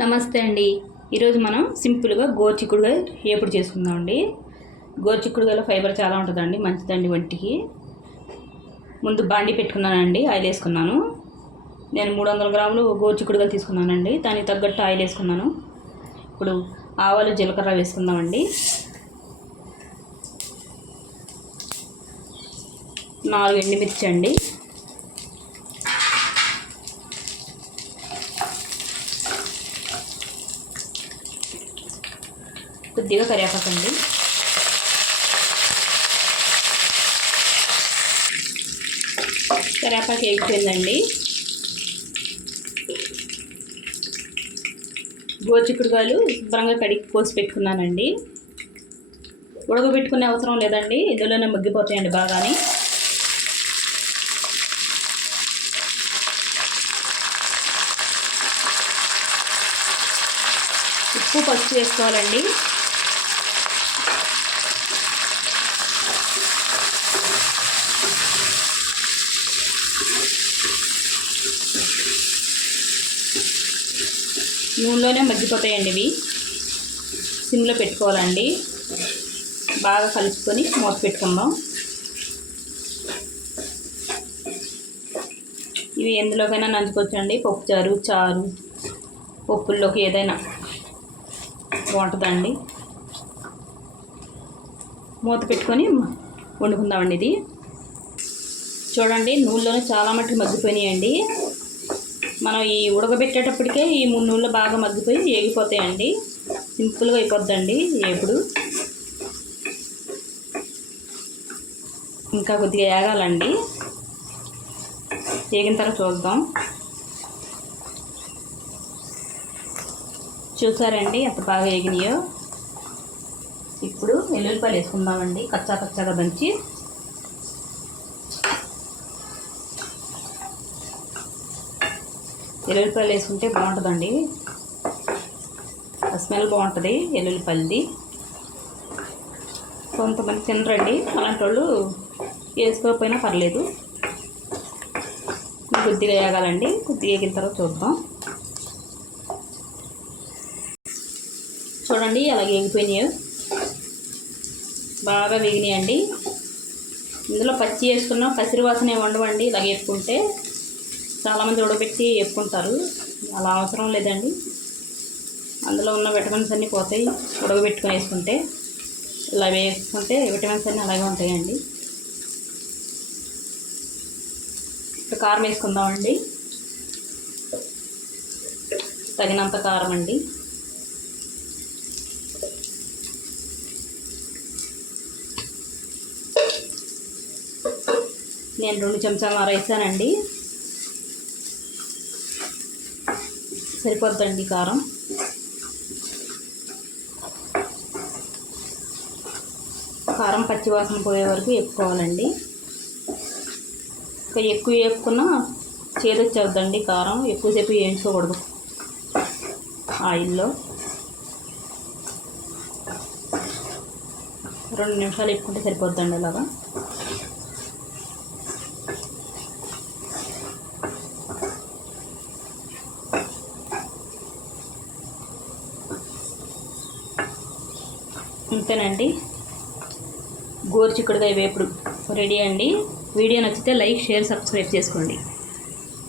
నమస్తే అండి. ఈరోజు మనం సింపుల్గా గోరుచిక్కుడుగా ఏపుడు చేసుకుందామండి. గోరుచిక్కుడుగాలో ఫైబర్ చాలా ఉంటుందండి మంచిదండి వంటికి. ముందు బాండి పెట్టుకున్నానండి ఆయిల్ వేసుకున్నాను నేను మూడు వందల గ్రాములు గోచిక్కుడుగాయలు తీసుకున్నానండి దానికి తగ్గట్టు ఆయిల్ వేసుకున్నాను ఇప్పుడు ఆవాలు జీలకర్ర వేసుకుందామండి. నాలుగు ఎండుమిర్చి అండి. కొద్దిగా కరివేపాకండి. కరివేపాకు వేగిపోయిందండి. గోచిక్కుడుకాయలు శుభ్రంగా కడిగి కోసి పెట్టుకున్నానండి. ఉడకబెట్టుకునే అవసరం లేదండి ఇందులోనే మగ్గిపోతాయండి బాగానే. ఉప్పు పసుపు వేసుకోవాలండి. నూనెలోనే మగ్గిపోతాయండి ఇవి. సిమ్లో పెట్టుకోవాలండి. బాగా కలుపుకొని మూత పెట్టుకుందాం. ఇవి ఎందులోకైనా నంచుకోవచ్చండి. పప్పుచారు చారు పప్పుల్లోకి ఏదైనా బాగుంటుందండి. మూత పెట్టుకొని వండుకుందామండి ఇది. చూడండి నూనెలోనే చాలా మట్టుకు మగ్గిపోయినాయండి. మనం ఈ ఉడకబెట్టేటప్పటికే ఈ మూడు నూనెలు బాగా మగ్గిపోయి ఏగిపోతాయండి. సింపుల్గా అయిపోద్దండి ఏపుడు ఇంకా కొద్దిగా ఏగాలండి. ఏగిన తర్వాత చూద్దాం. చూసారండి ఎంత బాగా ఏగినాయో. ఇప్పుడు వెల్లుల్లిపాయలు వేసుకుందామండి. కచ్చా కచ్చాగా దంచి ఎల్లుల్లిపాయలు వేసుకుంటే బాగుంటుందండి. స్మెల్ బాగుంటుంది ఎల్లుల్లిపల్లిది కొంతమంది తినరండి అలాంటి వాళ్ళు వేసుకోకపోయినా పర్లేదు. కొద్దిగా వేగాలండి కొద్దిగా వేగిన తర్వాత చూద్దాం. చూడండి అలా వేగిపోయినాయి. బాగా వేగినాయండి. ఇందులో పచ్చి వేసుకున్నాం కసిరి వాసన ఏమి ఉండవండి ఇలా వేసుకుంటే చాలామంది ఉడబెట్టి వేసుకుంటారు. అలా అవసరం లేదండి. అందులో ఉన్న విటమిన్స్ అన్నీ పోతాయి. ఉడకబెట్టుకొని వేసుకుంటే ఇలా వేసుకుంటే విటమిన్స్ అన్నీ అలాగే ఉంటాయండి. ఇప్పుడు కారం వేసుకుందామండి. తగినంత కారం అండి. నేను రెండు చెంచాలు వేసానండి సరిపోద్దండి కారం. కారం పచ్చివాసన పోయే వరకు ఎక్కువాలండి ఇంకా ఎక్కువ వేపుకున్నా చేదొచ్చేద్దండి కారం. ఎక్కువసేపు వేయించుకోకూడదు ఆయిల్లో. రెండు నిమిషాలు ఎక్కుంటే సరిపోద్దండి అలాగా. అంతేనండి గోరు చిక్కుడుకాయ వేపుడు రెడీ అండి. వీడియో నచ్చితే లైక్ షేర్ సబ్స్క్రైబ్ చేసుకోండి.